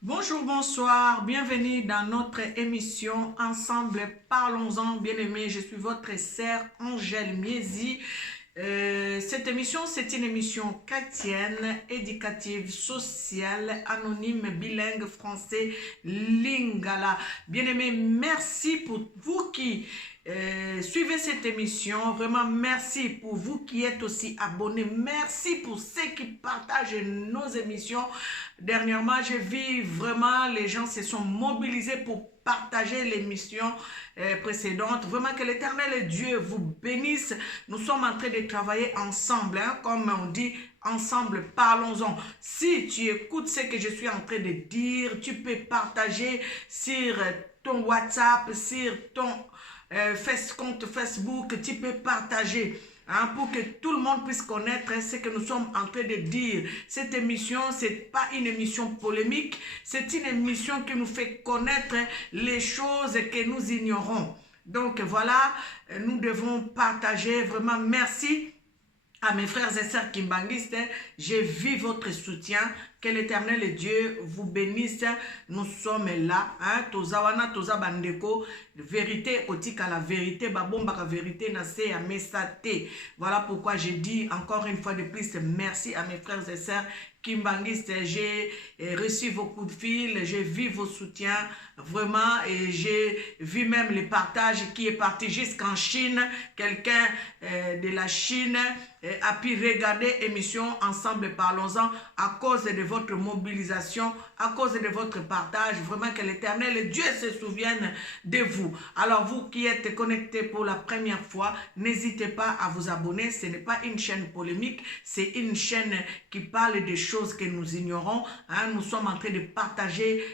Bonjour, bonsoir, bienvenue dans notre émission Ensemble, parlons-en, bien-aimés. Je suis votre sœur Angèle Miezi. Cette émission, c'est une émission chrétienne, éducative, sociale, anonyme, bilingue, français, lingala. Bien-aimés, merci pour vous qui suivez cette émission. Vraiment, merci pour vous qui êtes aussi abonnés. Merci pour ceux qui partagent nos émissions. Dernièrement, j'ai vu vraiment les gens se sont mobilisés pour partager l'émission précédente. Vraiment que l'Éternel Dieu vous bénisse. Nous sommes en train de travailler ensemble, hein, comme on dit, ensemble, parlons-en. Si tu écoutes ce que je suis en train de dire, tu peux partager sur ton WhatsApp, sur ton compte Facebook, tu peux partager. Hein, pour que tout le monde puisse connaître ce que nous sommes en train de dire. Cette émission, ce n'est pas une émission polémique, c'est une émission qui nous fait connaître les choses que nous ignorons. Donc voilà, nous devons partager. Vraiment, merci à mes frères et sœurs kimbangistes. J'ai vu votre soutien. Que l'Éternel Dieu vous bénisse. Nous sommes là. Tozawana, toza bandeko. Vérité, otika la vérité. Babomba la vérité, nase ya mesate. Voilà pourquoi je dis encore une fois de plus merci à mes frères et sœurs kimbangistes. J'ai reçu vos coups de fil. J'ai vu vos soutiens. Vraiment. Et j'ai vu même les partages qui est parti jusqu'en Chine. Quelqu'un de la Chine a pu regarder émission Ensemble, parlons-en à cause de votre mobilisation, à cause de votre partage. Vraiment que l'Éternel Dieu se souvienne de vous. Alors vous qui êtes connectés pour la première fois, n'hésitez pas à vous abonner. Ce n'est pas une chaîne polémique, c'est une chaîne qui parle des choses que nous ignorons. Hein, nous sommes en train de partager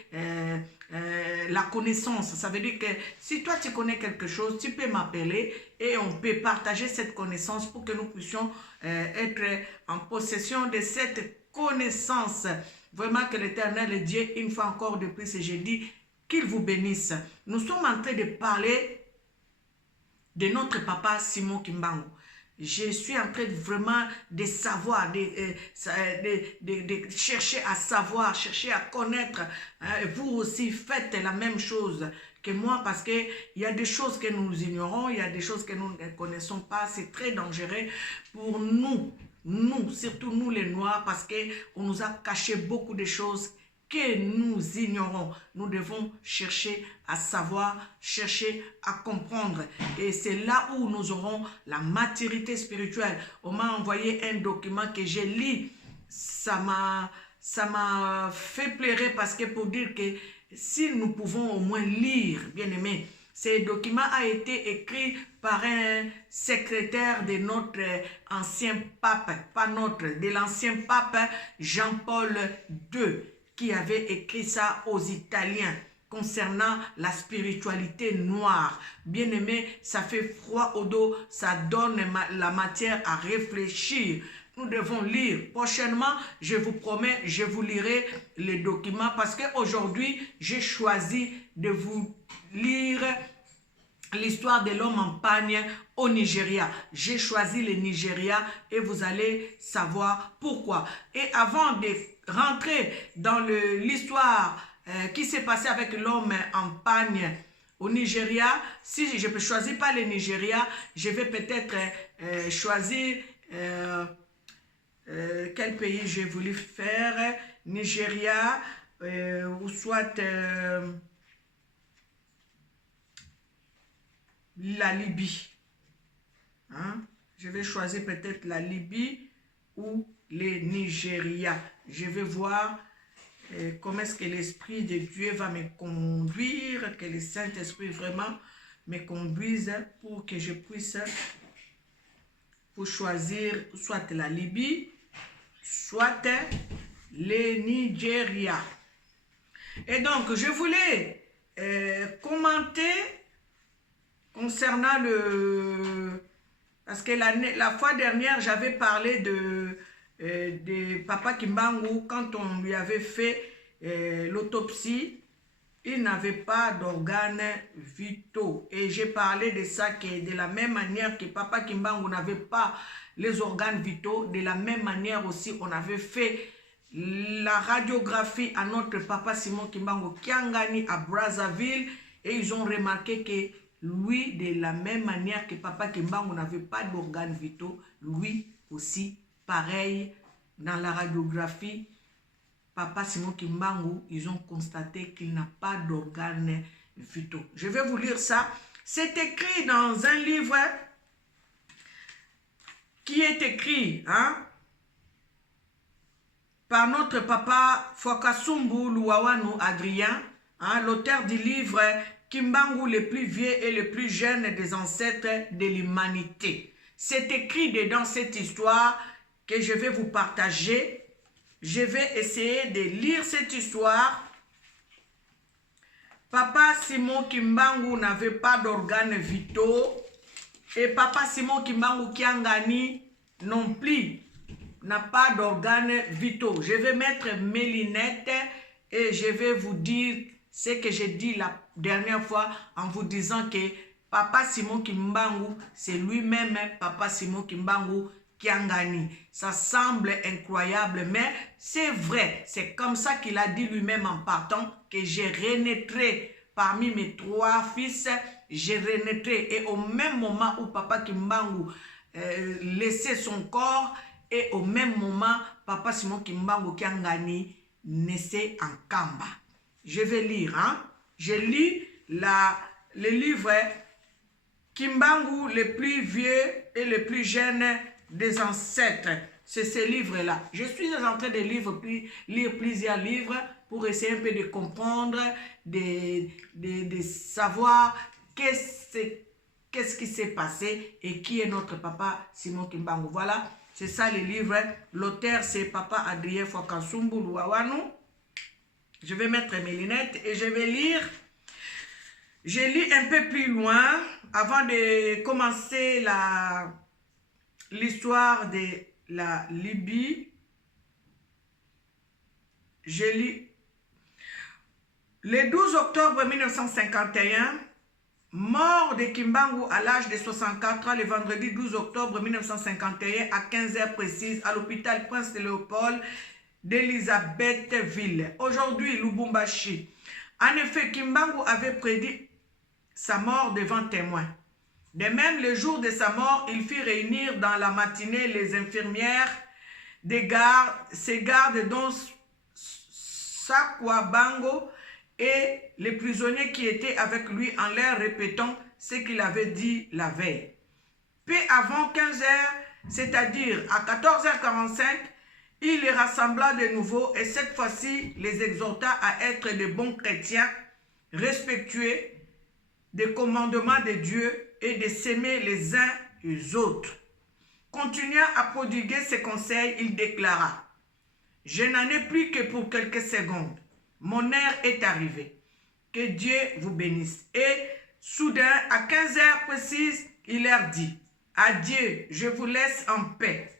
la connaissance. Ça veut dire que si toi tu connais quelque chose, tu peux m'appeler et on peut partager cette connaissance pour que nous puissions être en possession de cette connaissance. Vraiment que l'Éternel Dieu, une fois encore de plus, et j'ai dit qu'il vous bénisse. Nous sommes en train de parler de notre papa Simon Kimbangu. Je suis en train vraiment de savoir, de chercher à savoir, chercher à connaître. Vous aussi faites la même chose que moi parce qu'il y a des choses que nous ignorons, il y a des choses que nous ne connaissons pas. C'est très dangereux pour nous, surtout nous les Noirs, parce qu'on nous a caché beaucoup de choses que nous ignorons. Nous devons chercher à savoir, chercher à comprendre. Et c'est là où nous aurons la maturité spirituelle. On m'a envoyé un document que j'ai lu. Ça m'a fait pleurer parce que pour dire que si nous pouvons au moins lire, bien aimé, ce document a été écrit par un secrétaire de notre ancien pape, pas notre, de l'ancien pape Jean-Paul II, qui avait écrit ça aux Italiens concernant la spiritualité noire. Bien aimé, ça fait froid au dos, ça donne la matière à réfléchir. Nous devons lire. Prochainement, je vous promets, je vous lirai les documents parce qu'aujourd'hui, j'ai choisi de vous lire l'histoire de l'homme en pagne au Nigeria. J'ai choisi le Nigeria et vous allez savoir pourquoi. Et avant de rentrer dans l'histoire qui s'est passée avec l'homme en pagne au Nigeria, si je ne choisis pas le Nigeria, je vais peut-être choisir quel pays j'ai voulu faire, Nigeria ou soit la Libye. Hein? Je vais choisir peut-être la Libye ou le Nigeria. Je vais voir comment est-ce que l'Esprit de Dieu va me conduire, que le Saint-Esprit vraiment me conduise pour que je puisse pour choisir soit la Libye, soit le Nigeria. Et donc, je voulais commenter concernant parce que la fois dernière, j'avais parlé de Papa Kimbangu, quand on lui avait fait l'autopsie, il n'avait pas d'organes vitaux. Et j'ai parlé de ça, que de la même manière que Papa Kimbangu n'avait pas les organes vitaux, de la même manière aussi, on avait fait la radiographie à notre papa Simon Kimbangu Kiangani à Brazzaville et ils ont remarqué que lui, de la même manière que papa Kimbangu n'avait pas d'organes vitaux, lui aussi, pareil, dans la radiographie, papa Simon Kimbangu, ils ont constaté qu'il n'a pas d'organes vitaux. Je vais vous lire ça. C'est écrit dans un livre qui est écrit par notre papa Fwakasumbu Luawanu Adrien, l'auteur du livre Kimbangu, le plus vieux et le plus jeune des ancêtres de l'humanité. C'est écrit dedans cette histoire que je vais vous partager. Je vais essayer de lire cette histoire. Papa Simon Kimbangu n'avait pas d'organes vitaux et papa Simon Kimbangu Kiangani non plus n'a pas d'organes vitaux. Je vais mettre mes lunettes et je vais vous dire ce que j'ai dit la dernière fois en vous disant que papa Simon Kimbangu, c'est lui-même papa Simon Kimbangu Kiangani. Ça semble incroyable, mais c'est vrai. C'est comme ça qu'il a dit lui-même en partant que j'ai renaîtrai parmi mes 3 fils. J'ai renaîtrai. Et au même moment où papa Kimbangu laissait son corps, et au même moment, papa Simon Kimbangu Kiangani naissait en Kamba. Je vais lire. Je lis le livre Kimbangu, le plus vieux et le plus jeune des ancêtres. C'est ce livre-là. Je suis en train de lire plusieurs livres pour essayer un peu de comprendre, de savoir qu'est-ce qui s'est passé et qui est notre papa Simon Kimbangu. Voilà, c'est ça le livre. L'auteur, c'est papa Adrien Fwakasumbu Luawanu. Je vais mettre mes lunettes et je vais lire. Je lis un peu plus loin avant de commencer l'histoire de la Libye. Je lis. Le 12 octobre 1951, mort de Kimbangu à l'âge de 64 ans, le vendredi 12 octobre 1951 à 15h précise à l'hôpital Prince de Léopold d'Elisabethville, aujourd'hui Lubumbashi. En effet, Kimbangu avait prédit sa mort devant témoins. De même, le jour de sa mort, il fit réunir dans la matinée les infirmières des gardes, ses gardes dont Sakwabango et les prisonniers qui étaient avec lui en leur répétant ce qu'il avait dit la veille. Peu avant 15h, c'est-à-dire à 14h45, il les rassembla de nouveau et cette fois-ci les exhorta à être de bons chrétiens, respectueux des commandements de Dieu et de s'aimer les uns les autres. Continuant à prodiguer ses conseils, il déclara: « Je n'en ai plus que pour quelques secondes. Mon heure est arrivée. Que Dieu vous bénisse. » Et soudain, à 15h précises, il leur dit: « Adieu, je vous laisse en paix. »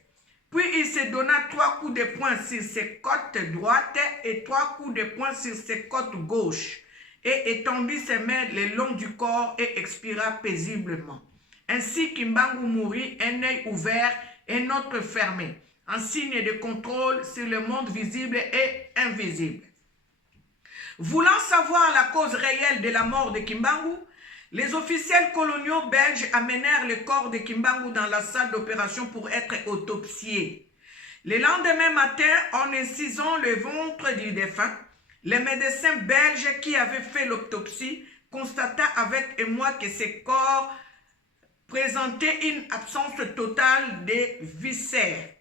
Puis il se donna 3 coups de poing sur ses côtes droites et 3 coups de poing sur ses côtes gauches, et étendit ses mains le long du corps et expira paisiblement. Ainsi Kimbangu mourut, un œil ouvert et un autre fermé, en signe de contrôle sur le monde visible et invisible. Voulant savoir la cause réelle de la mort de Kimbangu, les officiels coloniaux belges amenèrent le corps de Kimbangu dans la salle d'opération pour être autopsié. Le lendemain matin, en incisant le ventre du défunt, le médecin belge qui avait fait l'autopsie constata avec émoi que ce corps présentait une absence totale de viscères.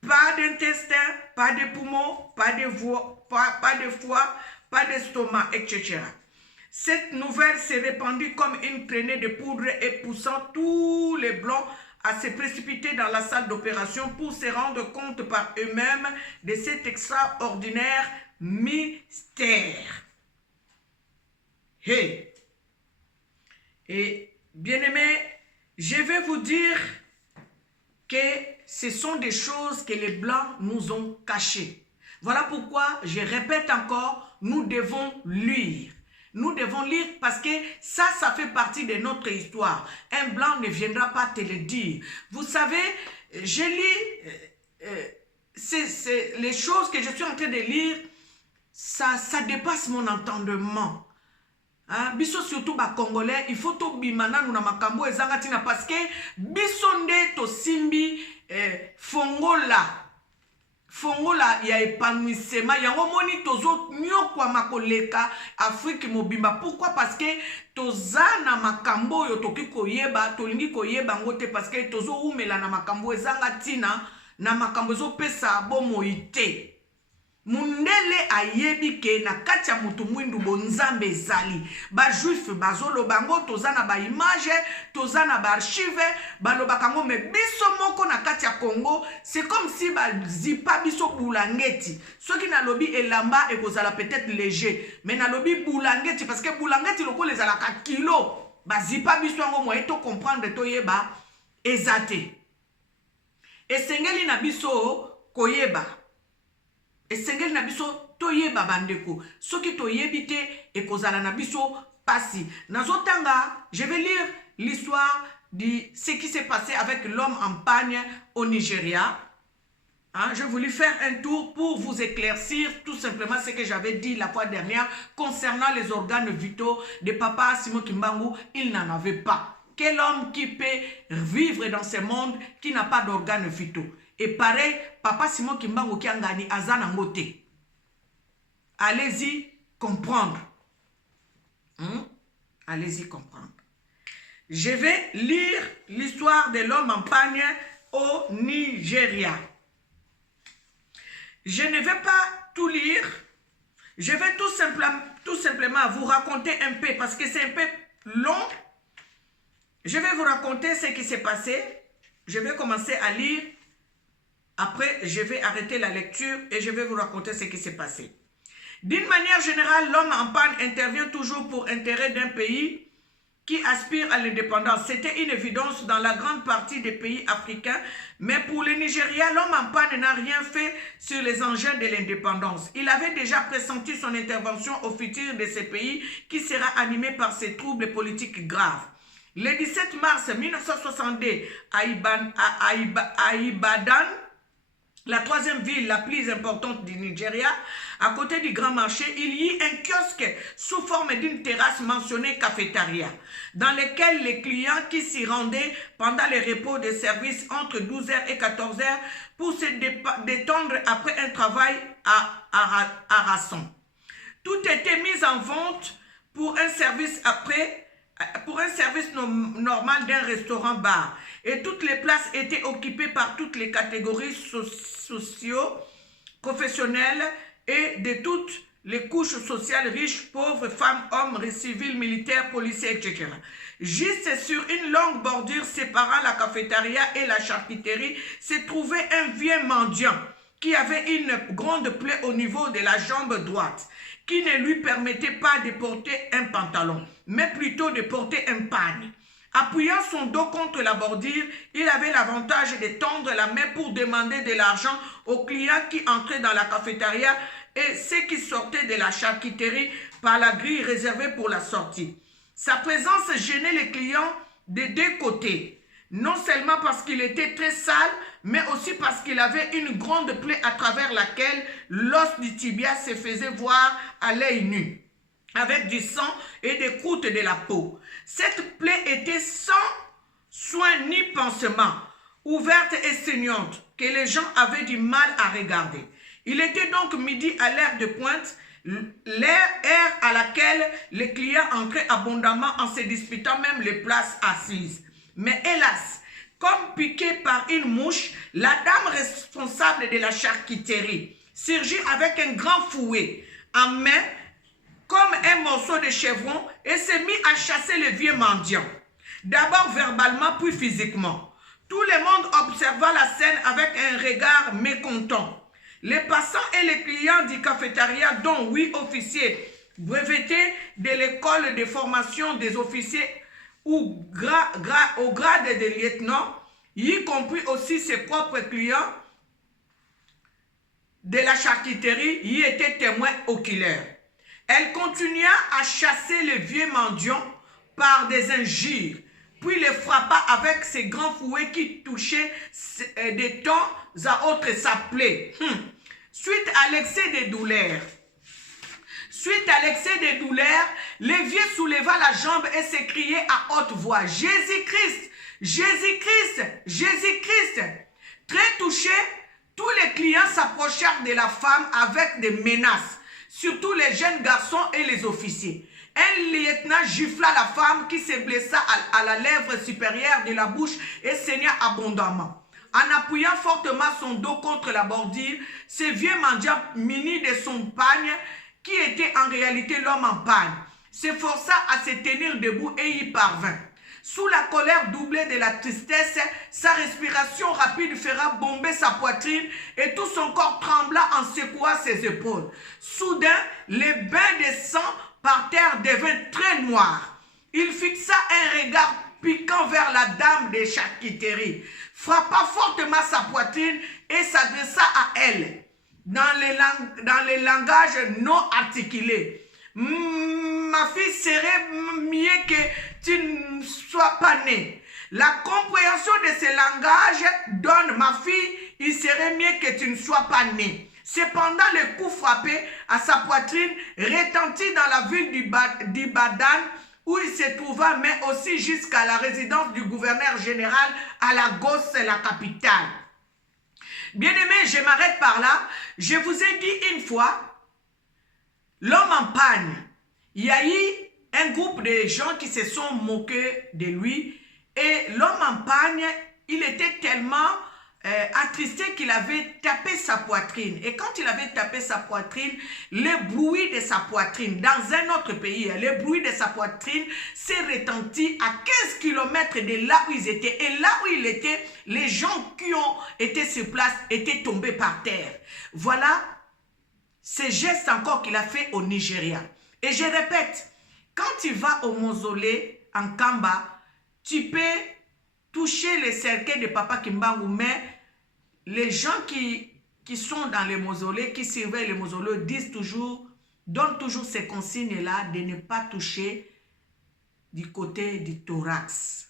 Pas d'intestin, pas de poumons, pas de foie, pas d'estomac, etc. Cette nouvelle s'est répandue comme une traînée de poudre et poussant tous les blancs à se précipiter dans la salle d'opération pour se rendre compte par eux-mêmes de cet extraordinaire mystère. Hey! Et bien-aimés, je vais vous dire que ce sont des choses que les Blancs nous ont cachées. Voilà pourquoi je répète encore, nous devons lire. Nous devons lire parce que ça fait partie de notre histoire. Un Blanc ne viendra pas te le dire. Vous savez, je lis c'est les choses que je suis en train de lire, ça dépasse mon entendement. Hein? Biso surtout ba Congolais, il faut to bimana nous na makambo ezanga tina parce que biso nde to simbi fongola ya épanouissement yango moni tozo nyokwa makoleka Afrique mobimba. Pourquoi? Parce que toza na makambo yo toki koyeba tolingi koyeba ngote parce que tozo umela na makambo ezanga tina na makambo zo pesa bomoi te. Mundele ayebi ke na kati ya mutu mwindu bonzambe ezali ba juif bazolo bango toza na ba image toza na ba archive balobaka ngo me biso moko na kati ya Congo c'est comme si ba zipa biso bulangeti soki na lobi elamba ekozala peut-être léger mais na lobi bulangeti parce que bulangeti loko ezala ka kilo ba zipa biso ngo moye to comprendre to yeba ezate esengeli na biso koyeba esengeli na biso toyeba bandeko soki toyebi te ekozala na biso pasi nazotanga. Je vais lire l'histoire de ce qui s'est passé avec l'homme en pagne au Nigeria. Hein, je voulais faire un tour pour vous éclaircir tout simplement ce que j'avais dit la fois dernière concernant les organes vitaux de Papa Simon Kimbangu. Il n'en avait pas. Quel homme qui peut vivre dans ce monde qui n'a pas d'organes vitaux? Et pareil, Papa Simon Kimbangu qui a gagné Azana Moté. Allez-y comprendre. Allez-y comprendre. Je vais lire l'histoire de l'homme en pagne au Nigeria. Je ne vais pas tout lire. Je vais tout simplement vous raconter un peu parce que c'est un peu long. Je vais vous raconter ce qui s'est passé. Je vais commencer à lire. Après, je vais arrêter la lecture et je vais vous raconter ce qui s'est passé. D'une manière générale, l'homme en panne intervient toujours pour intérêt d'un pays qui aspire à l'indépendance. C'était une évidence dans la grande partie des pays africains, mais pour le Nigeria, l'homme en panne n'a rien fait sur les engins de l'indépendance. Il avait déjà pressenti son intervention au futur de ce pays qui sera animé par ces troubles politiques graves. Le 17 mars 1962, à Ibadan, la troisième ville la plus importante du Nigeria, à côté du grand marché, il y eut un kiosque sous forme d'une terrasse mentionnée cafétéria, dans lequel les clients qui s'y rendaient pendant les repos de service entre 12h et 14h pour se détendre après un travail harassant. Tout était mis en vente pour un service normal d'un restaurant-bar. Et toutes les places étaient occupées par toutes les catégories socio-professionnelles et de toutes les couches sociales, riches, pauvres, femmes, hommes, civils, militaires, policiers, etc. Juste sur une longue bordure séparant la cafétéria et la charcuterie se trouvait un vieux mendiant qui avait une grande plaie au niveau de la jambe droite, qui ne lui permettait pas de porter un pantalon, mais plutôt de porter un pagne. Appuyant son dos contre la bordure, il avait l'avantage de tendre la main pour demander de l'argent aux clients qui entraient dans la cafétéria et ceux qui sortaient de la charcuterie par la grille réservée pour la sortie. Sa présence gênait les clients des deux côtés, non seulement parce qu'il était très sale, mais aussi parce qu'il avait une grande plaie à travers laquelle l'os du tibia se faisait voir à l'œil nu, avec du sang et des croûtes de la peau. Cette plaie était sans soin ni pansement, ouverte et saignante, que les gens avaient du mal à regarder. Il était donc midi à l'heure de pointe, l'heure à laquelle les clients entraient abondamment en se disputant même les places assises. Mais hélas, comme piquée par une mouche, la dame responsable de la charcuterie surgit avec un grand fouet en main, comme un morceau de chevron, et se mit à chasser le vieux mendiant. D'abord verbalement, puis physiquement. Tout le monde observa la scène avec un regard mécontent. Les passants et les clients du cafétéria, dont 8 officiers brevetés de l'école de formation des officiers au grade de lieutenant, y compris aussi ses propres clients de la charcuterie, y étaient témoins oculaires. Elle continua à chasser le vieux mendiant par des injures, puis le frappa avec ses grands fouets qui touchaient de temps à autre sa plaie. Suite à l'excès de douleur, le vieux souleva la jambe et s'écriait à haute voix, Jésus-Christ, Jésus-Christ, Jésus-Christ. Très touchés, tous les clients s'approchèrent de la femme avec des menaces, surtout les jeunes garçons et les officiers. Un lieutenant gifla la femme qui se blessa à la lèvre supérieure de la bouche et saigna abondamment. En appuyant fortement son dos contre la bordure, ce vieux mendiant muni de son pagne, qui était en réalité l'homme en pagne, s'efforça à se tenir debout et y parvint. Sous la colère doublée de la tristesse, sa respiration rapide fera bomber sa poitrine et tout son corps trembla en secouant ses épaules. Soudain, le bain de sang par terre devint très noir. Il fixa un regard piquant vers la dame de charcuterie, frappa fortement sa poitrine et s'adressa à elle dans les langages non articulés. Ma fille serait mieux que tu ne sois pas née. La compréhension de ce langage donne, ma fille, il serait mieux que tu ne sois pas née. Cependant, le coup frappé à sa poitrine retentit dans la ville d'Ibadan où il se trouva, mais aussi jusqu'à la résidence du gouverneur général à Lagos, la capitale. Bien-aimés, je m'arrête par là. Je vous ai dit une fois, l'homme en pagne. Il y a eu un groupe de gens qui se sont moqués de lui et l'homme en pagne, il était tellement attristé qu'il avait tapé sa poitrine. Et quand il avait tapé sa poitrine, le bruit de sa poitrine, dans un autre pays, le bruit de sa poitrine s'est retenti à 15 km de là où ils étaient. Et là où il était, les gens qui ont été sur place étaient tombés par terre. Voilà ces gestes encore qu'il a fait au Nigeria. Et je répète, quand tu vas au mausolée en Kamba, tu peux toucher les cercueils de Papa Kimbangu, mais les gens qui sont dans les mausolées, qui surveillent les mausolées, donnent toujours ces consignes-là de ne pas toucher du côté du thorax.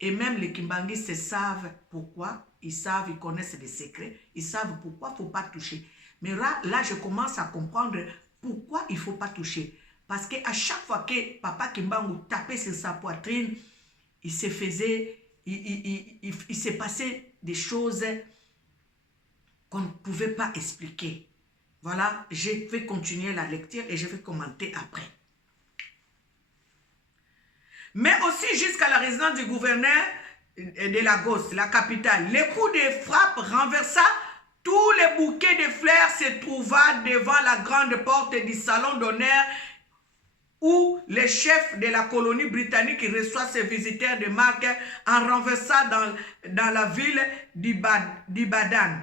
Et même les Kimbanguistes savent pourquoi, ils connaissent les secrets, ils savent pourquoi il ne faut pas toucher. Mais là, je commence à comprendre pourquoi il ne faut pas toucher. Parce qu'à chaque fois que Papa Kimbangu tapait sur sa poitrine, il se passait des choses qu'on ne pouvait pas expliquer. Voilà, je vais continuer la lecture et je vais commenter après. Mais aussi jusqu'à la résidence du gouverneur de Lagos, la capitale. Le coup de frappe renversa tous les bouquets de fleurs se trouva devant la grande porte du salon d'honneur où le chef de la colonie britannique reçoit ses visiteurs de marque en renversant dans la ville d'Ibadan.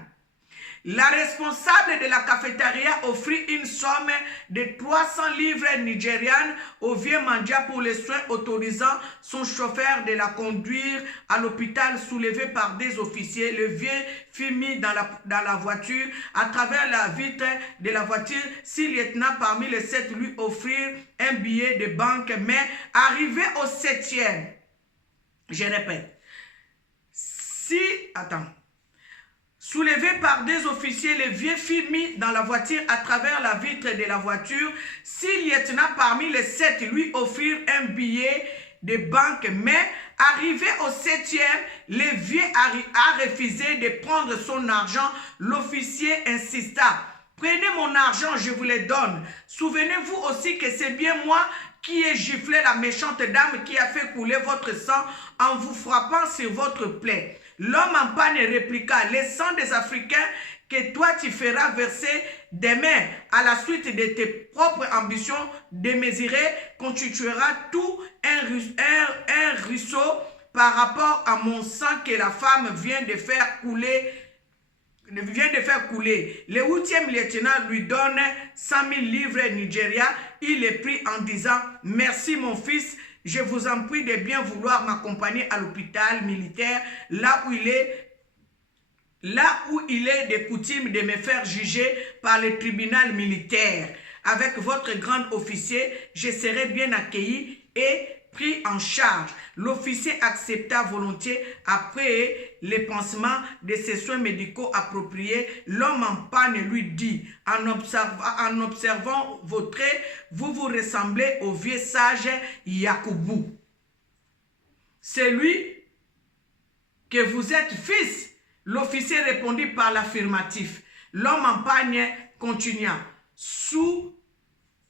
La responsable de la cafétéria offrit une somme de 300 livres nigérianes au vieux mendiant pour les soins, autorisant son chauffeur de la conduire à l'hôpital soulevé par des officiers. Le vieux fut mis dans la voiture. À travers la vitre de la voiture, 6 lieutenants parmi les 7 lui offrirent un billet de banque, mais arrivé au 7e, je répète, soulevé par des officiers, le vieux fut mis dans la voiture. À travers la vitre de la voiture, 6 lieutenants parmi les 7 lui offrirent un billet de banque, mais arrivé au 7e, le vieux a refusé de prendre son argent. L'officier insista. Prenez mon argent, je vous le donne. Souvenez-vous aussi que c'est bien moi qui ai giflé la méchante dame qui a fait couler votre sang en vous frappant sur votre plaie. L'homme en panne répliqua, le sang des Africains que toi tu feras verser demain à la suite de tes propres ambitions démesurées constituera tout un ruisseau par rapport à mon sang que la femme vient de faire couler. Le 8e lieutenant lui donne 100 000 livres Nigeria. Il les prit en disant « Merci mon fils, je vous en prie de bien vouloir m'accompagner à l'hôpital militaire, là où il est de coutume de me faire juger par le tribunal militaire. Avec votre grand officier, je serai bien accueilli et pris en charge. L'officier accepta volontiers après les pansements de ses soins médicaux appropriés. L'homme en panne lui dit, en observant vos traits, vous vous ressemblez au vieux sage Yakoubou. C'est lui que vous êtes fils. L'officier répondit par l'affirmatif. L'homme en panne continua. Sous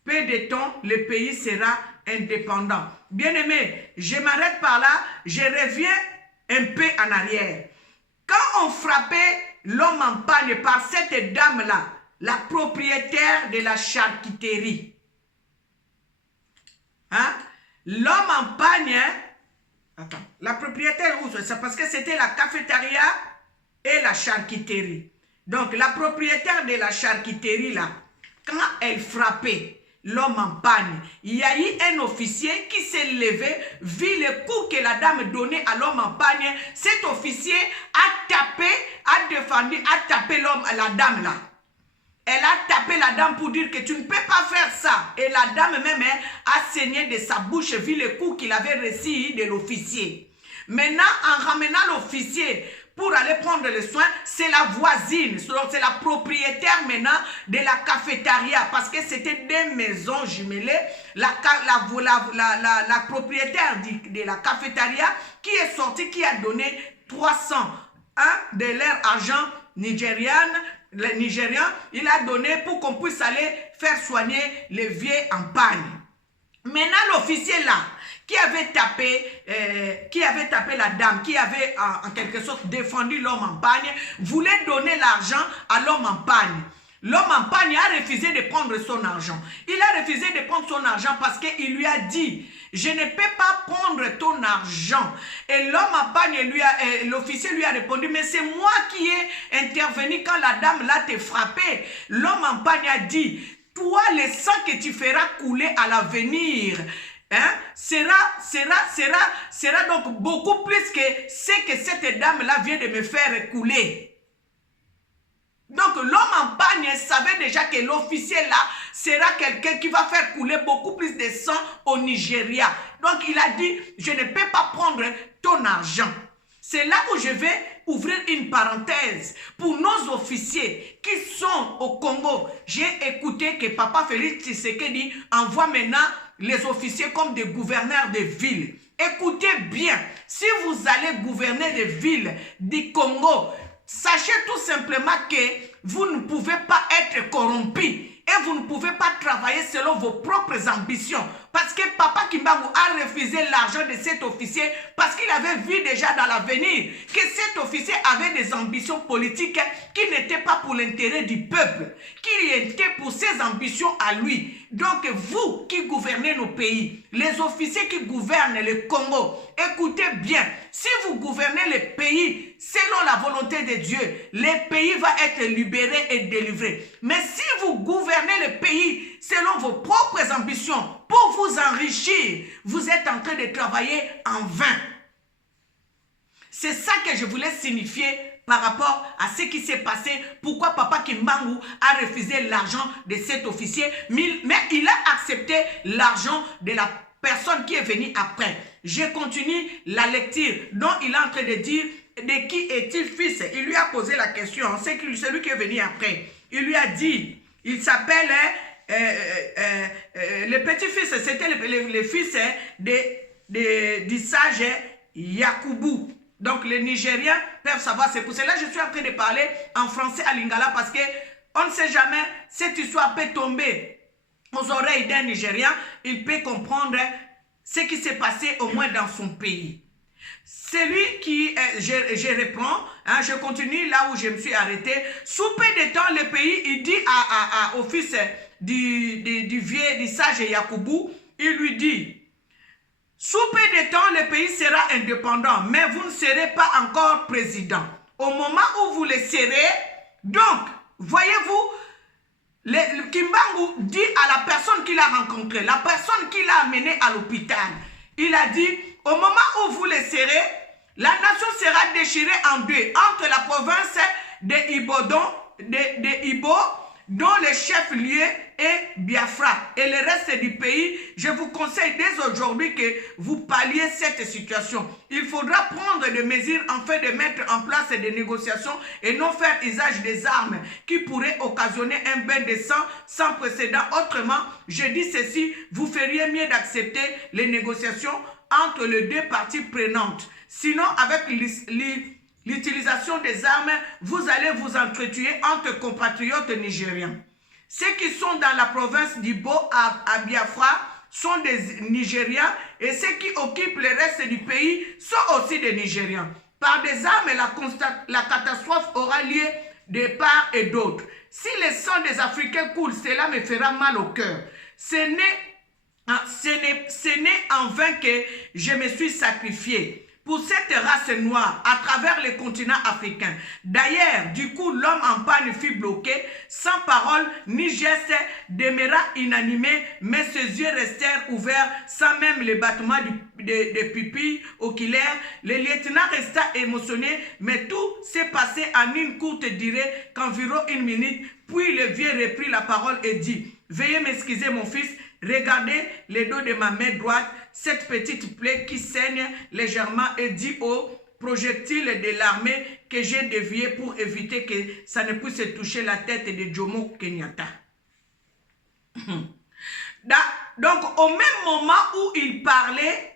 peu de temps, le pays sera indépendant. Bien-aimé, je m'arrête par là, je reviens un peu en arrière. Quand on frappait l'homme en panne par cette dame-là, la propriétaire de la charcuterie, hein? L'homme en panne, attends, la propriétaire, c'est parce que c'était la cafétéria et la charcuterie. Donc, la propriétaire de la charcuterie, là, quand elle frappait l'homme en panne, il y a eu un officier qui s'est levé, vu le coup que la dame donnait à l'homme en panne. Cet officier a tapé, a défendu, a tapé l'homme, la dame là. Elle a tapé la dame pour dire que tu ne peux pas faire ça. Et la dame même a saigné de sa bouche vu le coup qu'il avait reçu de l'officier. Maintenant, en ramenant l'officier pour aller prendre les soins, c'est la voisine, c'est la propriétaire maintenant de la cafétéria, parce que c'était des maisons jumelées. La propriétaire de la cafétéria qui est sortie, qui a donné 300 de leur argent nigérian, il a donné pour qu'on puisse aller faire soigner les vieux en panne. Maintenant, l'officier là, qui avait tapé la dame, qui avait en quelque sorte défendu l'homme en panne, voulait donner l'argent à l'homme en panne. L'homme en panne a refusé de prendre son argent. Il a refusé de prendre son argent parce qu'il lui a dit, je ne peux pas prendre ton argent. Et l'homme en panne, l'officier lui a répondu, mais c'est moi qui ai intervenu quand la dame là t'a frappé. L'homme en panne a dit, toi, le sang que tu feras couler à l'avenir, hein, sera donc beaucoup plus que ce que cette dame-là vient de me faire couler. Donc l'homme en panne savait déjà que l'officier là sera quelqu'un qui va faire couler beaucoup plus de sang au Nigeria. Donc il a dit, je ne peux pas prendre ton argent. C'est là où je vais ouvrir une parenthèse pour nos officiers qui sont au Congo. J'ai écouté que Papa Félix Tshisekedi envoie maintenant les officiers comme des gouverneurs de villes. Écoutez bien, si vous allez gouverner des villes du Congo, sachez tout simplement que vous ne pouvez pas être corrompu et vous ne pouvez pas travailler selon vos propres ambitions. Parce que Papa Kimbangu a refusé l'argent de cet officier parce qu'il avait vu déjà dans l'avenir que cet officier avait des ambitions politiques qui n'étaient pas pour l'intérêt du peuple, qui étaient pour ses ambitions à lui. Donc vous qui gouvernez nos pays, les officiers qui gouvernent le Congo, écoutez bien, si vous gouvernez le pays selon la volonté de Dieu, le pays va être libéré et délivré. Mais si vous gouvernez le pays selon vos propres ambitions, pour vous enrichir, vous êtes en train de travailler en vain. C'est ça que je voulais signifier par rapport à ce qui s'est passé. Pourquoi Papa Kimbangu a refusé l'argent de cet officier, mais il a accepté l'argent de la personne qui est venue après. Je continue la lecture. Donc il est en train de dire, de qui est-il fils? Il lui a posé la question. C'est celui qui est venu après. Il lui a dit, il s'appelle... le petit-fils, c'était le fils du sage Yakoubou. Donc les Nigériens peuvent savoir. C'est pour cela que je suis en train de parler en français à Lingala, parce que on ne sait jamais, cette histoire peut tomber aux oreilles d'un Nigérien. Il peut comprendre ce qui s'est passé au moins dans son pays. Celui qui, je reprends, hein, je continue là où je me suis arrêté. Sous peu de temps, le pays, il dit au fils du sage Yakoubou, il lui dit, sous peu de temps, le pays sera indépendant, mais vous ne serez pas encore président. Au moment où vous le serez, donc, voyez-vous, le Kimbangu dit à la personne qu'il a rencontrée, la personne qu'il a amenée à l'hôpital, il a dit, au moment où vous le serez, la nation sera déchirée en deux, entre la province de Ibodon, de Ibo, dont le chef-lieu est Biafra et le reste du pays. Je vous conseille dès aujourd'hui que vous palliez cette situation. Il faudra prendre des mesures afin de mettre en place des négociations et non faire usage des armes qui pourraient occasionner un bain de sang sans précédent. Autrement, je dis ceci, vous feriez mieux d'accepter les négociations entre les deux parties prenantes. Sinon, avec l'utilisation des armes, vous allez vous entretuer entre compatriotes nigériens. Ceux qui sont dans la province d'Ibo à Biafra sont des Nigériens et ceux qui occupent le reste du pays sont aussi des Nigériens. Par des armes, la catastrophe aura lieu de part et d'autre. Si le sang des Africains coule, cela me fera mal au cœur. Ce n'est en vain que je me suis sacrifié pour cette race noire à travers le continent africain. D'ailleurs, du coup, l'homme en panne fut bloqué, sans parole ni geste, demeura inanimé, mais ses yeux restèrent ouverts sans même le battement des pupilles oculaires. Le lieutenant resta émotionné, mais tout s'est passé en une courte durée qu'environ 1 minute. Puis le vieux reprit la parole et dit: « Veuillez m'excuser, mon fils. Regardez le dos de ma main droite, cette petite plaie qui saigne légèrement est due au projectile de l'armée que j'ai dévié pour éviter que ça ne puisse toucher la tête de Jomo Kenyatta. » Donc, au même moment où il parlait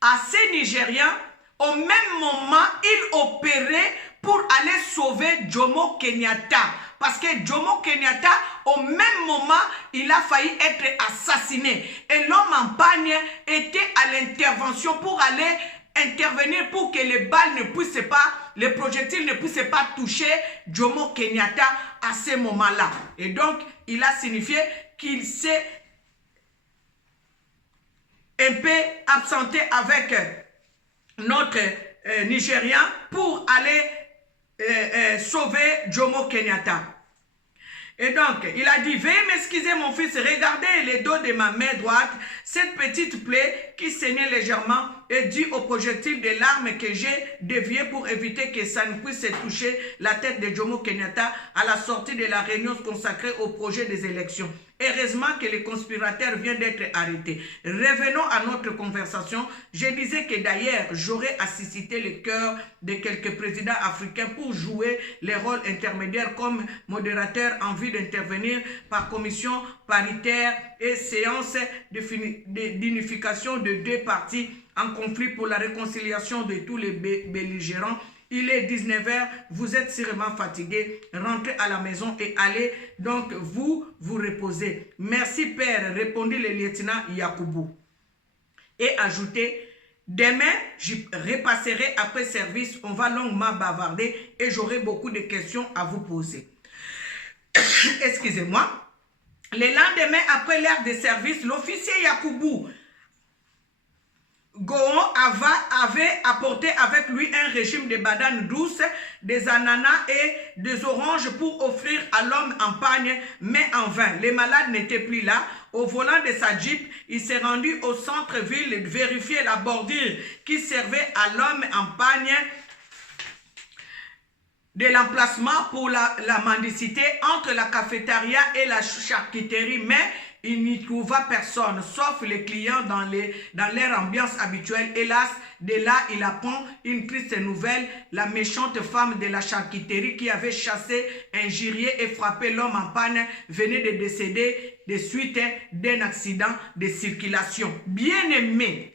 à ces Nigériens, au même moment, il opérait pour aller sauver Jomo Kenyatta. Parce que Jomo Kenyatta, au même moment, il a failli être assassiné. Et l'homme en pagne était à l'intervention pour aller intervenir pour que les balles ne puissent pas, les projectiles ne puissent pas toucher Jomo Kenyatta à ce moment-là. Et donc, il a signifié qu'il s'est un peu absenté avec notre Nigérien pour aller sauver Jomo Kenyatta. Et donc, il a dit: « Veuillez m'excuser, mon fils, regardez le dos de ma main droite, cette petite plaie qui saignait légèrement est due au projectile de l'arme que j'ai dévié pour éviter que ça ne puisse toucher la tête de Jomo Kenyatta à la sortie de la réunion consacrée au projet des élections. Heureusement que le conspirateur vient d'être arrêté. Revenons à notre conversation. Je disais que d'ailleurs, j'aurais à susciter le cœur de quelques présidents africains pour jouer les rôles intermédiaires comme modérateur en vue d'intervenir par commission paritaire et séance d'unification de deux parties en conflit pour la réconciliation de tous les belligérants. Il est 19 h, vous êtes sûrement fatigué, rentrez à la maison et allez donc vous reposer. Merci père, répondit le lieutenant Yakubu. Et ajoutez: demain, je repasserai après service, on va longuement bavarder et j'aurai beaucoup de questions à vous poser. Excusez-moi. Le lendemain, après l'heure de service, l'officier Yakubu Gowon avait apporté avec lui un régime de bananes douces, des ananas et des oranges pour offrir à l'homme en pagne, mais en vain. Les malades n'étaient plus là. Au volant de sa Jeep, il s'est rendu au centre-ville vérifier la bordure qui servait à l'homme en pagne de l'emplacement pour la mendicité entre la cafétéria et la charcuterie, mais il n'y trouva personne, sauf les clients dans leur ambiance habituelle. Hélas, de là, il apprend une triste nouvelle. La méchante femme de la charcuterie qui avait chassé, injurié et frappé l'homme en panne venait de décéder de suite d'un accident de circulation. Bien-aimé.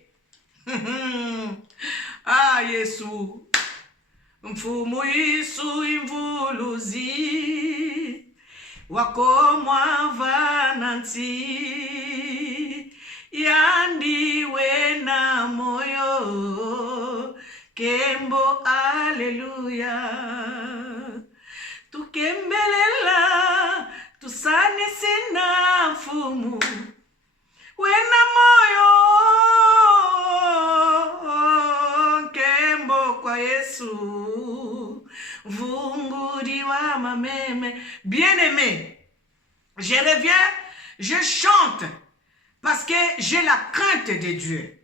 Ah, Yesu. Mfumu Yesu imvuluzi. Wakomwa vananti yandiwe na moyo kembo aleluya tukembelela tusane sina mfumu wena moyo kembo kwa Yesu vunguri wa mameme. Bien-aimé, je reviens, je chante parce que j'ai la crainte de Dieu.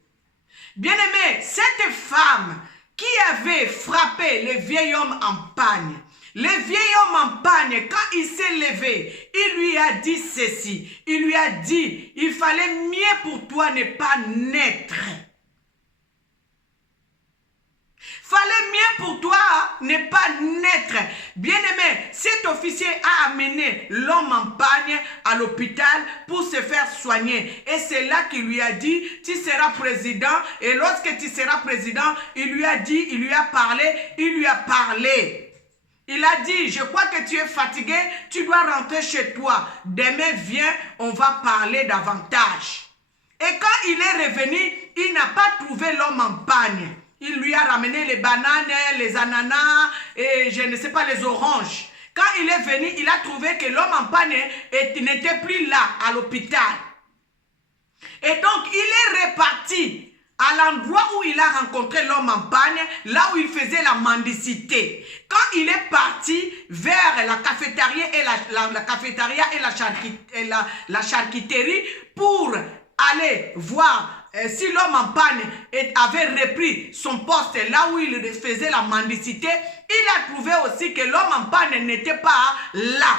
Bien-aimé, cette femme qui avait frappé le vieil homme en pagne, Le vieil homme en pagne, quand il s'est levé, il lui a dit ceci. Il lui a dit, il fallait mieux pour toi ne pas naître. Fallait mieux pour toi ne pas naître. Bien-aimé, cet officier a amené l'homme en pagne à l'hôpital pour se faire soigner. Et c'est là qu'il lui a dit, tu seras président. Et lorsque tu seras président, il lui a dit, il lui a parlé. Il a dit, je crois que tu es fatigué, tu dois rentrer chez toi. Demain, viens, on va parler davantage. Et quand il est revenu, il n'a pas trouvé l'homme en pagne. Il lui a ramené les bananes, les ananas et je ne sais pas, les oranges. Quand il est venu, il a trouvé que l'homme en panne n'était plus là, à l'hôpital. Et donc, il est reparti à l'endroit où il a rencontré l'homme en pagne, là où il faisait la mendicité. Quand il est parti vers la cafétéria et la charcuterie pour aller voir si l'homme en panne avait repris son poste là où il faisait la mendicité, il a trouvé aussi que l'homme en panne n'était pas là.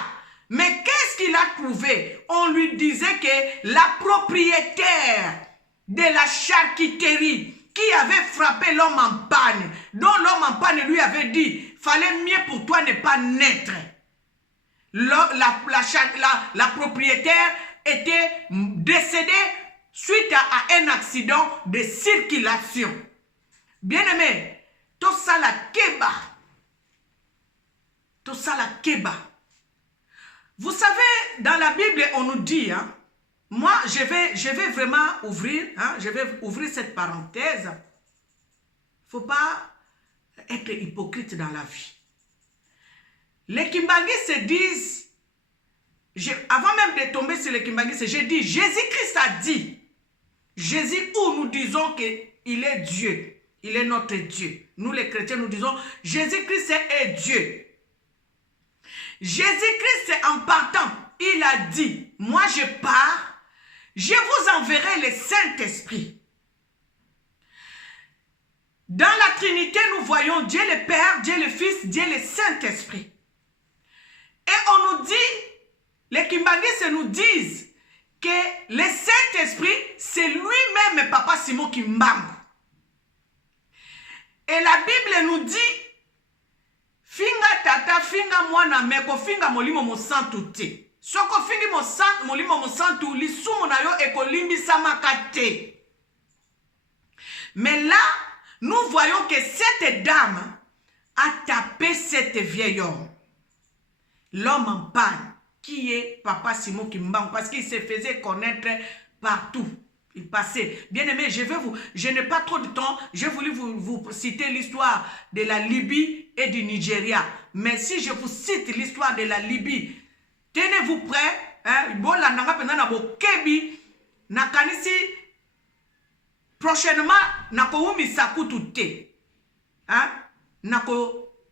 Mais qu'est-ce qu'il a trouvé? On lui disait que la propriétaire de la charcuterie qui avait frappé l'homme en panne, dont l'homme en panne lui avait dit, fallait mieux pour toi ne pas naître. La propriétaire était décédée suite à un accident de circulation. Bien-aimé, tout ça la keba. Tout ça la keba. Vous savez, dans la Bible, on nous dit, hein, moi, je vais vraiment ouvrir, hein, je vais ouvrir cette parenthèse. Il ne faut pas être hypocrite dans la vie. Les Kimbanguis se disent, avant même de tomber sur les Kimbanguis, j'ai dit, Jésus-Christ a dit, Jésus où nous disons qu'il est Dieu, il est notre Dieu. Nous les chrétiens, nous disons, Jésus-Christ est Dieu. Jésus-Christ en partant, il a dit, moi je pars, je vous enverrai le Saint-Esprit. Dans la Trinité, nous voyons Dieu le Père, Dieu le Fils, Dieu le Saint-Esprit. Et on nous dit, les Kimbanguis nous disent que le Saint-Esprit, c'est lui-même Papa Simon Kimbangu. Et la Bible nous dit, finga tata, finga mwana meko, finga molimo mosantu te. Soko fingi molimo mosantu, lisumu na yo ekolimbi samakate. Mais là, nous voyons que cette dame a tapé cette vieille homme. L'homme en panne, qui est Papa Simon Kimbangu, parce qu'il se faisait connaître partout. Il passait. Bien aimé, je n'ai pas trop de temps, j'ai voulu vous citer l'histoire de la Libye et du Nigeria. Mais si je vous cite l'histoire de la Libye, tenez-vous prêts. Prochainement,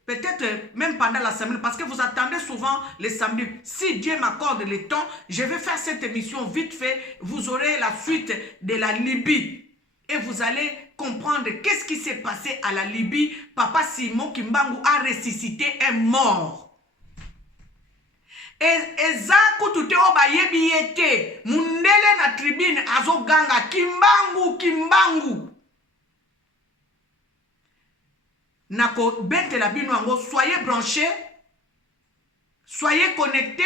peut-être même pendant la semaine, parce que vous attendez souvent les samedis. Si Dieu m'accorde le temps, je vais faire cette émission vite fait. Vous aurez la suite de la Libye. Et vous allez comprendre qu'est-ce qui s'est passé à la Libye. Papa Simon Kimbangu a ressuscité un mort. Et eza kutute obayebi yete. Mundele na tribune azoganga. Kimbangu, Kimbangu. Nako bete la bino ango, soyez branchés, soyez connectés.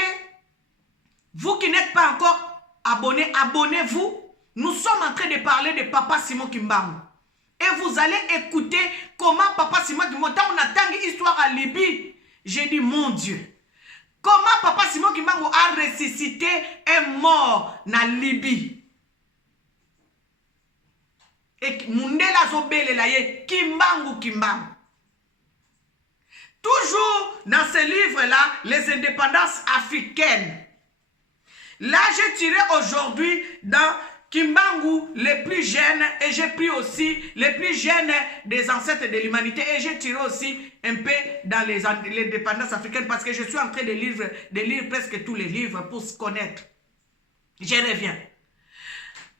Vous qui n'êtes pas encore abonnés, abonnez-vous. Nous sommes en train de parler de Papa Simon Kimbangu. Et vous allez écouter comment Papa Simon Kimbangu, on attend une histoire à Libye. J'ai dit, mon Dieu, comment Papa Simon Kimbangu a ressuscité un mort na Libye. Et Mundela Zobele la ye, Kimbangu, Kimbangu. Toujours dans ce livre-là, les indépendances africaines. Là, j'ai tiré aujourd'hui dans Kimbangu, les plus jeunes, et j'ai pris aussi les plus jeunes des ancêtres de l'humanité, et j'ai tiré aussi un peu dans les indépendances africaines, parce que je suis en train de lire presque tous les livres pour se connaître. Je reviens.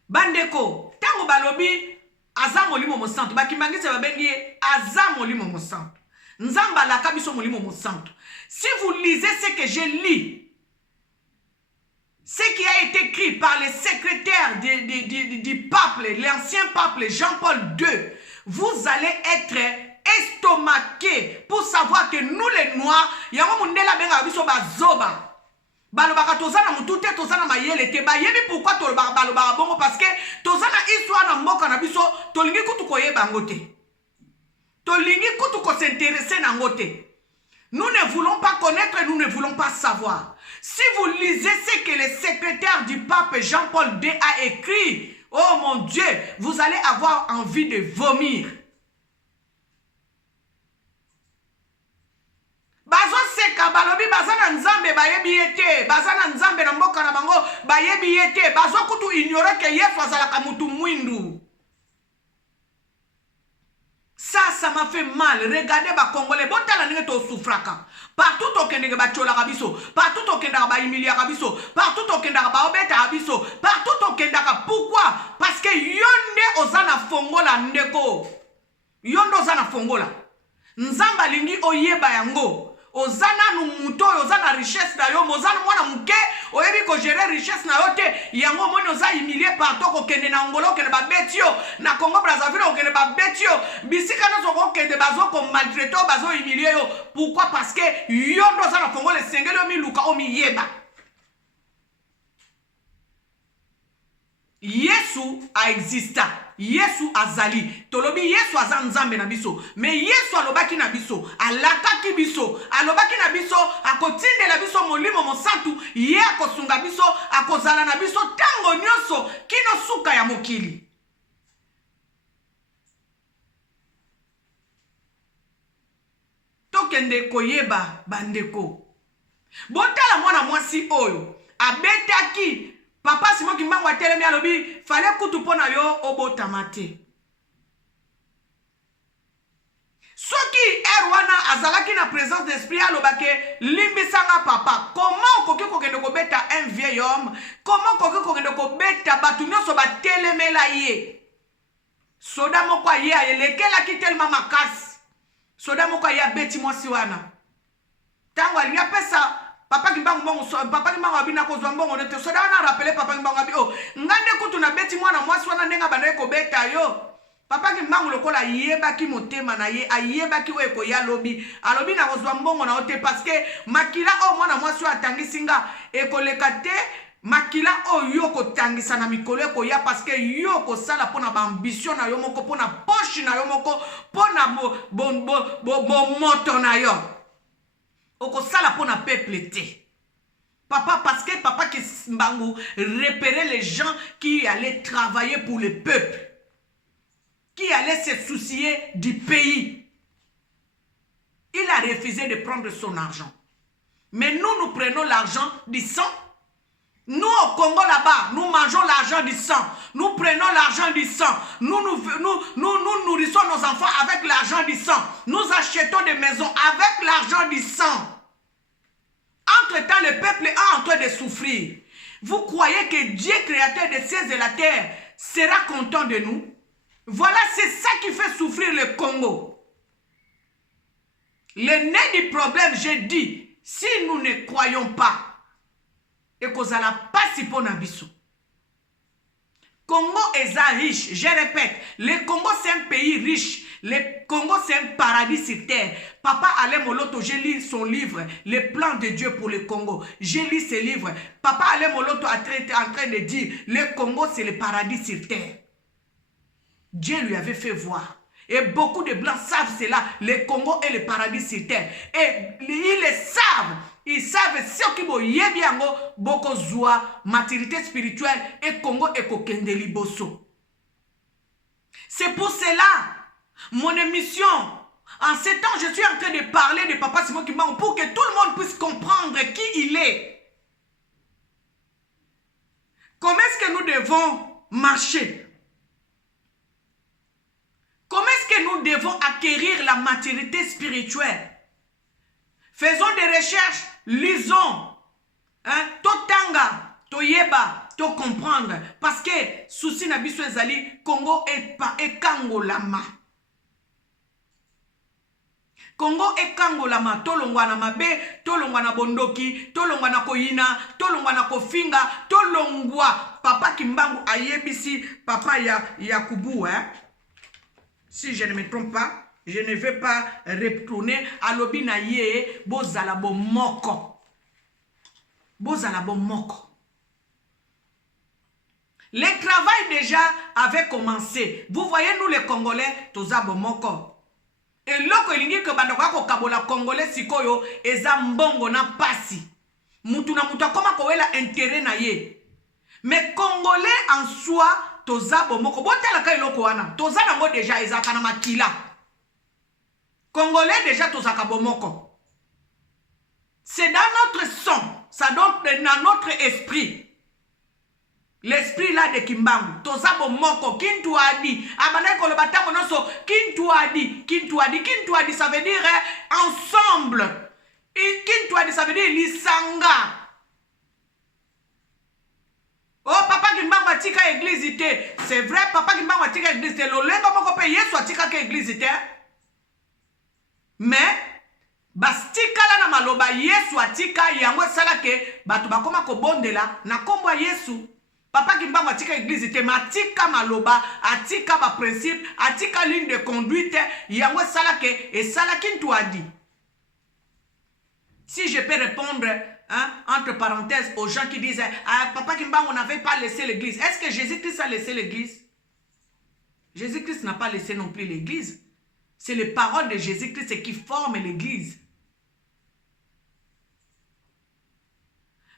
Bandeko, tango balobi, azamoli momo santo, bakimbangi se babengi azamoli momo santo. Nzamba la kabiso molimo mo santo. Si vous lisez ce que je lis, ce qui a été écrit par les secrétaires du pape, l'ancien pape Jean-Paul II, vous allez être estomaqués pour savoir que nous les Noirs, yango mundela benga biso bazoba. Balobaka tozana mutute tozana mayele te bayebi pourquoi balobaka bongo parce que tozana histoire na mboka na biso tolingi kutu koyeba ngo te. Tolingi kutu ko s'intéresser na ngo te. Nous ne voulons pas connaître, nous ne voulons pas savoir. Si vous lisez ce que le secrétaire du pape Jean-Paul II a écrit, oh mon Dieu, vous allez avoir envie de vomir. Bazo seka balobi bazana nzambe bayebi ete, bazana nzambe na mboka na bango bayebi ete, bazo kutu ignorer que Yesu azalaka mutu mwindu. Ça m'a fait mal. Regardez ba Congolais, botala nenge to souffraka. Partout au Kenya ba chola kabiso, partout au Kenya ba humilia kabiso, partout au Kenya ba obeta kabiso, partout au Kenya. Pourquoi? Parce que yonde ozana fongola ndeko. Yonde ozana fongola. Nzamba lingi oyeba yango. Ozana numuto, ozana richesse na yo, ozana mwana muke, oyebi ko gérer richesse na yo te, yango moni oza humilié partout ko kende na ngolo kende ba betio, na Congo Brazzaville ko kende ba betio, bisika no ko kende bazo ko maltraiter, bazo humilié yo. Pourquoi? Parce que yondo ozana fongo le sengelo mi luka o mi yeba. Yesu a exista. Yesu azali. Tolobi Yesu azan nzambe na biso. Mais Yesu alobaki na biso. Alakaki biso. Alobaki na biso. Akotinde la biso molimo mosantu. Ye akosunga biso. Akozala na biso. Tango nyoso. Kino suka ya mokili. Tokende koyeba bandeko. Botala mwana mwasi oyo. Abetaki. Papa Simon Kimbangu atelemi alobi fallait kutu pona yo obotama te. Soki erwana azalaki na présence d'esprit alobake limbisanga papa. Comment koki kokende ko beta un vieil homme? Comment koki kokende ko beta batu nyonso batelemela ye? Soda moko ye ayelekela ki tellement makasi. Soda moko ye beti mwasi wana. Tango alinga pesa Papa Kimbangu mbongo, papa Kimbangu abina kozwa mbongo nete. Soda wana rappele papa Kimbangu abi oh ngande kutu na beti mwana mwasi wana ndenga banaye ko beta yo. Papa Kimbangu lokola yebaki motema na ye ayebaki we ko ya lobi. Alobi na kozwa mbongo na ote parce que makila o mwana mwasi atangisinga ekoleka te makila o yo ko tangisa na mikolo ko ya parce que yo ko sala pona ba ambition na yo moko pona poche na yo moko pona bo moto na yo. Oko sala pona peuple te. Papa, parce que papa Kimbangu repérait les gens qui allaient travailler pour le peuple. Qui allaient se soucier du pays. Il a refusé de prendre son argent. Mais nous prenons l'argent du sang. Nous au Congo là-bas, nous mangeons l'argent du sang. Nous prenons l'argent du sang. Nous nourrissons nos enfants avec l'argent du sang. Nous achetons des maisons avec l'argent du sang. Entre-temps, le peuple est en train de souffrir. Vous croyez que Dieu, créateur des cieux et de la terre, sera content de nous? Voilà, c'est ça qui fait souffrir le Congo. Le nez du problème, j'ai dit, si nous ne croyons pas, et qu'on n'a pas si bon abisso. Congo est riche, je répète, le Congo c'est un pays riche, le Congo c'est un paradis sur terre. Papa Alain Moloto, j'ai lu son livre, Le plan de Dieu pour le Congo. J'ai lu ce livre. Papa Alain Moloto est en train de dire, le Congo c'est le paradis sur terre. Dieu lui avait fait voir. Et beaucoup de Blancs savent cela, le Congo est le paradis sur terre. Et ils le savent. Ils savent ce qui est bien, beaucoup zoa, maturité spirituelle et Congo et Kokendeli Bosso. C'est pour cela, mon émission, en ce temps, je suis en train de parler de Papa Simon Kimbangu pour que tout le monde puisse comprendre qui il est. Comment est-ce que nous devons marcher? Comment est-ce que nous devons acquérir la maturité spirituelle? Faisons des recherches, lisons. Totanga, toyeba, to comprendre. Parce que souci na biso ezali, Congo et Kangolama. Congo ekangolama tolongwa na mabe, tolongwa na bondoki, tolongwa na koyina, tolongwa na kofinga, tolongwa papa Kimbangu ayebisi papa ya kubu, hein? Si je ne me trompe pas, je ne vais pas retourner à l'obina ye bozala bomoko. Bozala bomoko. Le travail déjà avait commencé. Vous voyez, nous les Congolais, toza bomoko. Et loko elingi ke bandoko ko kabola Congolais sikoyo eza mbongo na pasi. Mutu na mutu akoma kowela intérêt na ye. Mais Congolais en soi toza bomoko. Botala ka eloko wana. Toza nango déjà ezaka na makila. Congolais déjà toza ka bomoko. C'est dans notre son, ça donne dans notre esprit. L'esprit là de Kimbangu, toza bomoko, kintu adi, abana ko le batango noso, kintu adi, ça veut dire ensemble. Kintu adi, ça veut dire lisanga. Oh, papa Kimbangu atika église ite. C'est vrai, papa Kimbangu atika église ite. Lolenga moko pe Yesu atika ke église ite. Mais bastikala na maloba Yesu atika yango sala ke batu bakoma ko bondela na kombo Yesu. Papa Kimbangu atika église ite, atika maloba, atika ba principe, atika ligne de conduite, yango sala ke et sala kintu adi. Si je peux répondre, hein, entre parenthèses, aux gens qui disent ah, Papa Kimbangu n'avait pas laissé l'église. Est-ce que Jésus-Christ a laissé l'église? Jésus-Christ n'a pas laissé non plus l'église. C'est les paroles de Jésus-Christ qui forment l'église.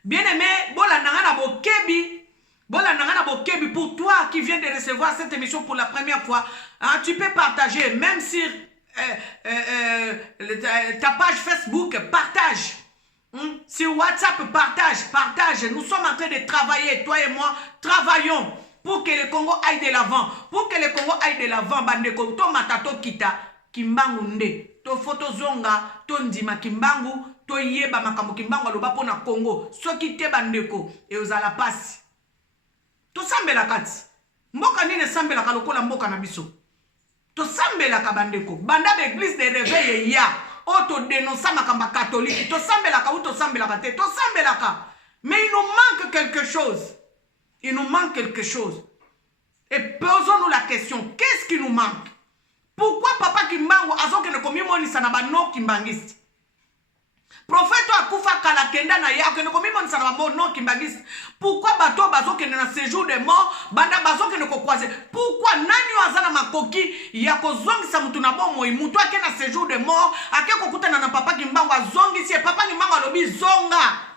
Bien-aimé, bola nangana bokebi. Bola nangana bokebi, pour toi qui viens de recevoir cette émission pour la première fois, hein, tu peux partager, même sur ta page Facebook, partage. Sur WhatsApp, partage. Nous sommes en train de travailler, toi et moi, travaillons pour que le Congo aille de l'avant. Pour que le Congo aille de l'avant, bandeko, to matato kita, Kimbangu nde, to photo zonga, to ndima Kimbangu, to yeba makambo Kimbangu aloba pona Congo, soki te bandeko, et ozala pasi. To sambela kati. Mboka nini sambela lokola mboka na biso. To sambela ka bandeko. Banda l'église de réveil ya. O to dénoncer makamba catholique. To sambela ka ou to sambela ka te. To sambela ka. Mais il nous manque quelque chose. Il nous manque quelque chose. Et posons-nous la question. Qu'est-ce qui nous manque? Pourquoi papa Kimbangu azoke ne komi monisa na bano kimbangiste? Prophète akufa kala kenda na ya que ne komi monisa na bano kimbangiste. Pourquoi bato bazoke na séjour de mort banda bazoke ne ko croiser? Pourquoi nani wazana makoki ya kozongisa mutu na bomo mutu ake na séjour de mort ake kokutana na papa Kimbangu azongisi papa Kimbangu alobi zonga?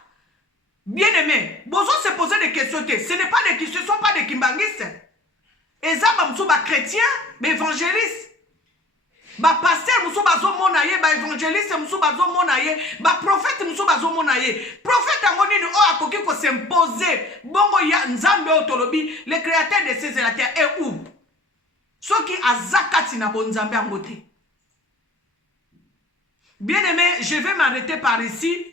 Bien-aimé, bozo se poser des questions. Ce n'est pas des questions, ce ne sont pas des kimbangistes. Et ça, bah chrétien, bah évangéliste. Ba pasteur muso bazo monaye, ba évangéliste muso bazo monaye, ba prophète muso bazo monaye. Prophète angoni ni o akoki ko s'imposer. Bongo ya nzambe otolobi, le créateur de ces et la terre est où? Ce qui azakati na bon nzambe angote. Bien-aimé, je vais m'arrêter par ici.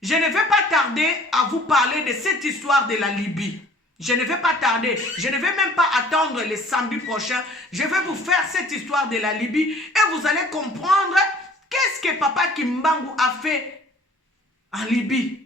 Je ne vais pas tarder à vous parler de cette histoire de la Libye. Je ne vais pas tarder. Je ne vais même pas attendre le samedi prochain. Je vais vous faire cette histoire de la Libye et vous allez comprendre qu'est-ce que papa Kimbangu a fait en Libye.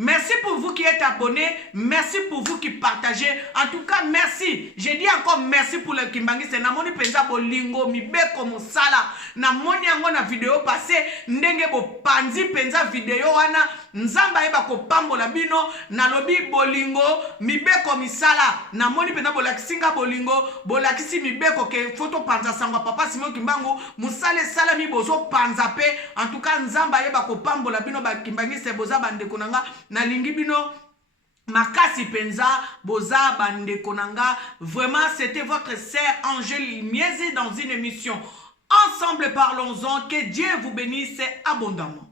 Merci pour vous qui êtes abonnés. Merci pour vous qui partagez. En tout cas, merci. Je dis encore merci pour le Kimbangi. C'est Namoni Penza Bolingo, Mibeko Mosala. Namoni Ango na vidéo passée. Ndenge bo panzi Penza vidéo wana. Nzamba eba ko pambo la bino. Nalobi Bolingo, Mibeko Misala. Namoni Penza Bolakisinga Bolingo. Bolakisi Mibeko ke photo panza sangwa papa Simon Kimbangu. Musale salami bozo panza pe. En tout cas, Nzamba eba ko pambo la bino ba Kimbangi se boza bande konanga. Na lingi bino makasi penza boza bande konanga. Vraiment c'était votre sœur Angèle Miezi dans une émission Ensemble parlons-en. Que Dieu vous bénisse abondamment.